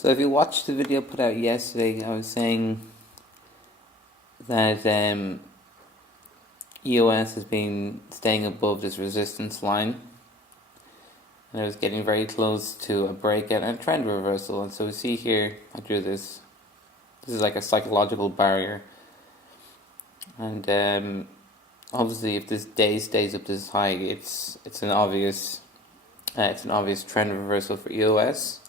So if you watched the video put out yesterday, I was saying that EOS has been staying above this resistance line, and it was getting very close to a breakout and a trend reversal. And so we see here, I drew this. This is like a psychological barrier, and obviously, if this day stays up this high, it's an obvious trend reversal for EOS.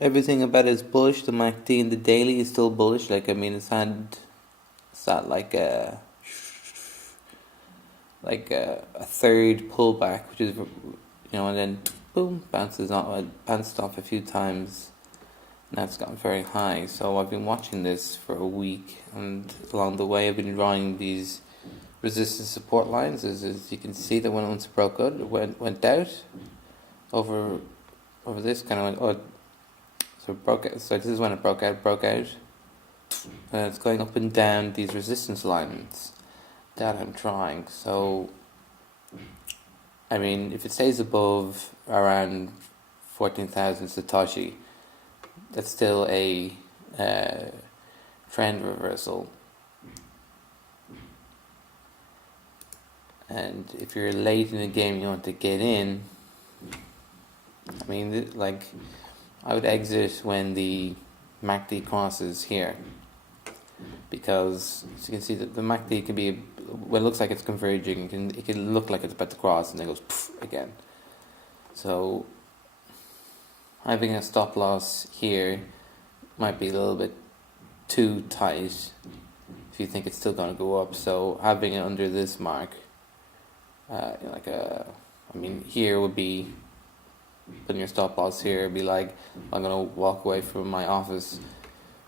Everything about it is bullish. The MACD and the daily is still bullish. Like, I mean, it's had like a third pullback, which is, and then boom, bounced off a few times. Now it's gotten very high. So I've been watching this for a week, and along the way I've been drawing these resistance support lines. As you can see, that once it broke out, it went out over this kind of went. So it broke out. So this is when it broke out. And it's going up and down these resistance lines that I'm drawing. So, I mean, if it stays above around 14,000 Satoshi, that's still a trend reversal. And if you're late in the game and you want to get in, I mean, I would exit when the MACD crosses here, because as you can see that the MACD can be, when it looks like it's converging, it can look like it's about to cross and then goes poof again. So having a stop loss here might be a little bit too tight if you think it's still going to go up. So having it under this mark, here would be putting your stop loss here. It'd be like, I'm going to walk away from my office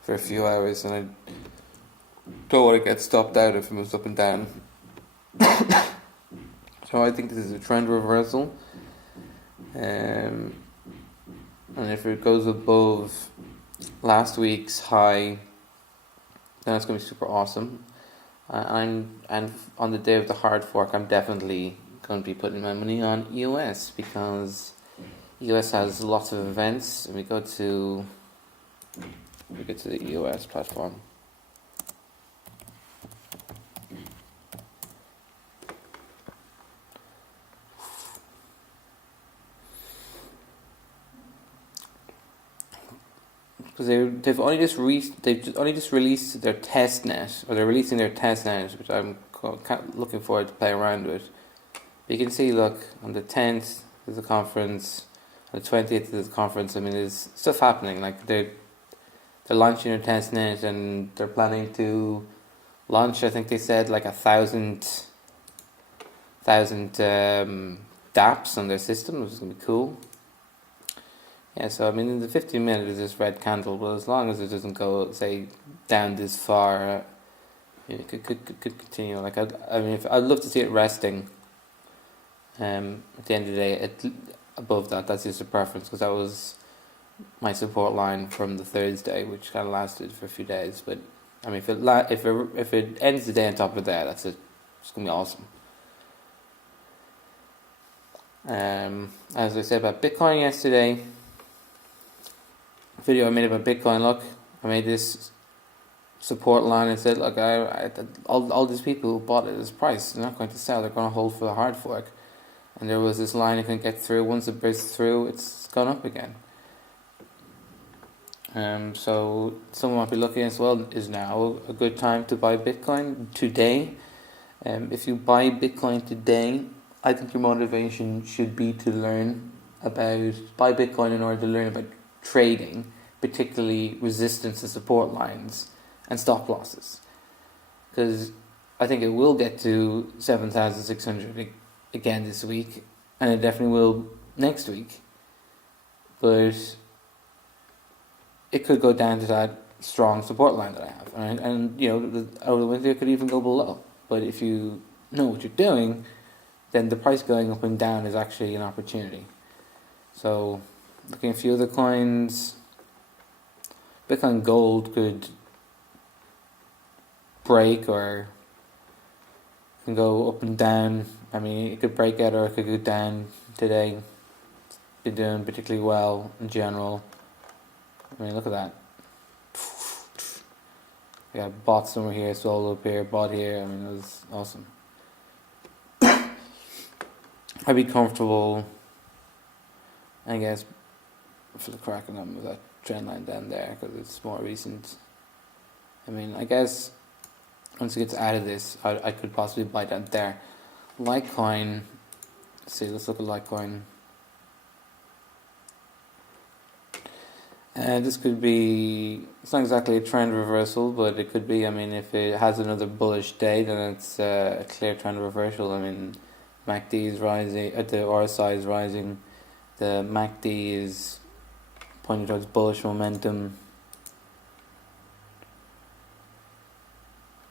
for a few hours and I don't want to get stopped out if it moves up and down. So I think this is a trend reversal. And if it goes above last week's high, then it's going to be super awesome. And on the day of the hard fork, I'm definitely going to be putting my money on EOS, because EOS has lots of events. And we go to the EOS platform. Because they've only just released their test net, or they're releasing their test net, which I'm looking forward to play around with. But you can see, look, on the 10th there's a conference, on the 20th there's a conference. I mean, there's stuff happening. Like they're launching their test net, and they're planning to launch, I think they said, like 1,000 dApps on their system, which is gonna be cool. Yeah, so I mean, in the 15 minutes is this red candle, but as long as it doesn't go, say, down this far, it could continue. Like I'd love to see it resting. At the end of the day, above that's just a preference, because that was my support line from the Thursday, which kind of lasted for a few days. But I mean, if it ends the day on top of that, that's it. It's gonna be awesome. As I said about Bitcoin yesterday, video I made about Bitcoin. Look, I made this support line and said, look, all these people who bought it at this price, they're not going to sell. They're going to hold for the hard fork. And there was this line I couldn't get through. Once it burst through, it's gone up again. So someone might be looking as well, is now a good time to buy Bitcoin today? If you buy Bitcoin today, I think your motivation should be to buy Bitcoin in order to learn about trading, particularly resistance and support lines and stop losses. Because I think it will get to 7,600 again this week, and it definitely will next week. But it could go down to that strong support line that I have, and over the winter it could even go below. But if you know what you're doing, then the price going up and down is actually an opportunity. So, looking at a few other coins, Bitcoin Gold could break or can go up and down. I mean, it could break out or it could go down today. been doing particularly well in general. I mean, look at that. We got bought somewhere here, sold up here, bought here. I mean, it was awesome. I'd be comfortable, I guess, for the cracking on with that trend line down there because it's more recent. I mean, I guess once it gets out of this, I could possibly buy that there. Litecoin, let's see, let's look at Litecoin. This could be, it's not exactly a trend reversal, but it could be. I mean, if it has another bullish day, then it's a clear trend reversal. I mean, MACD is rising, the RSI is rising, the MACD is pointing towards bullish momentum.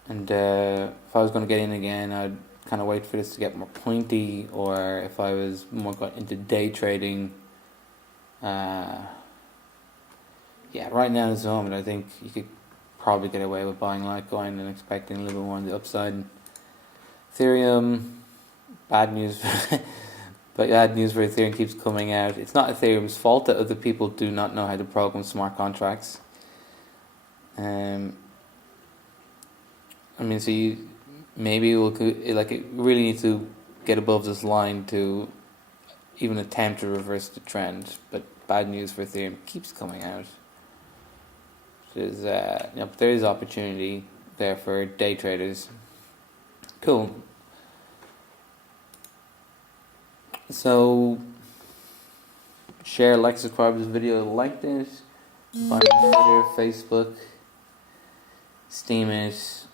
And if I was going to get in again, I'd kind of wait for this to get more pointy, or if I was more got into day trading, yeah, right now at this moment, I think you could probably get away with buying Litecoin and expecting a little bit more on the upside. Ethereum, bad news, but bad news for Ethereum keeps coming out. It's not Ethereum's fault that other people do not know how to program smart contracts. I mean, so maybe it really needs to get above this line to even attempt to reverse the trend. But bad news for Ethereum keeps coming out. There's, but there is opportunity there for day traders. Cool. So, share, like, subscribe to this video, like this. Find me on Twitter, Facebook, Steam it.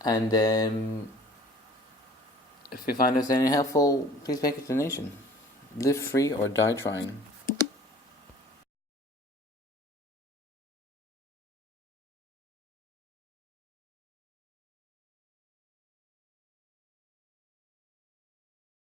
And if you find us any helpful, please make a donation. Live free or die trying.